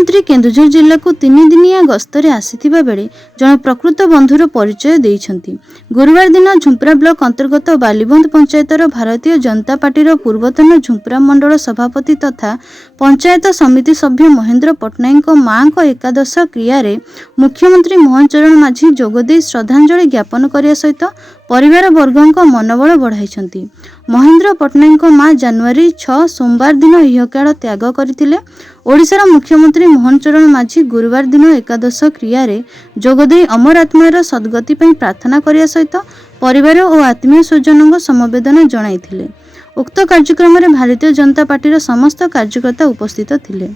मुख्यमंत्री केन्दुझर जिला को 3 दिनिया गस्तर आसीथिबा बेले जन प्रकृत बंधुर परिचय देइछंती। गुरुवार दिन झुंपरा ब्लॉक अंतर्गत बालीबंध पंचायतर भारतीय जनता पार्टी पूर्वतन झुंपरा मंडल सभापति तथा पंचायत समिति सभ्य महेंद्र पट्टनायक मां को एकादश क्रिया रे मुख्यमंत्री मोहन चरण माझी जोगदे श्रद्धांजलि ज्ञापन करिया सहित परिवार वर्गों मनोबल बढ़ाई। महेंद्र पट्टनायक मां जनवरी 6 सोमवार दिन इहकाल त्याग करथिले। ओडिशार मुख्यमंत्री मोहन चरण माझी गुरुवार दिन एकादश क्रिया रे जोगदे अमर आत्मार सद्गति पई प्रार्थना करिया सहित परिवार और आत्मीय स्वजनों समवेदना जणाइथिले। उक्त कार्यक्रम में भारतीय जनता पार्टी समस्त कार्यकर्ता उपस्थित थिले।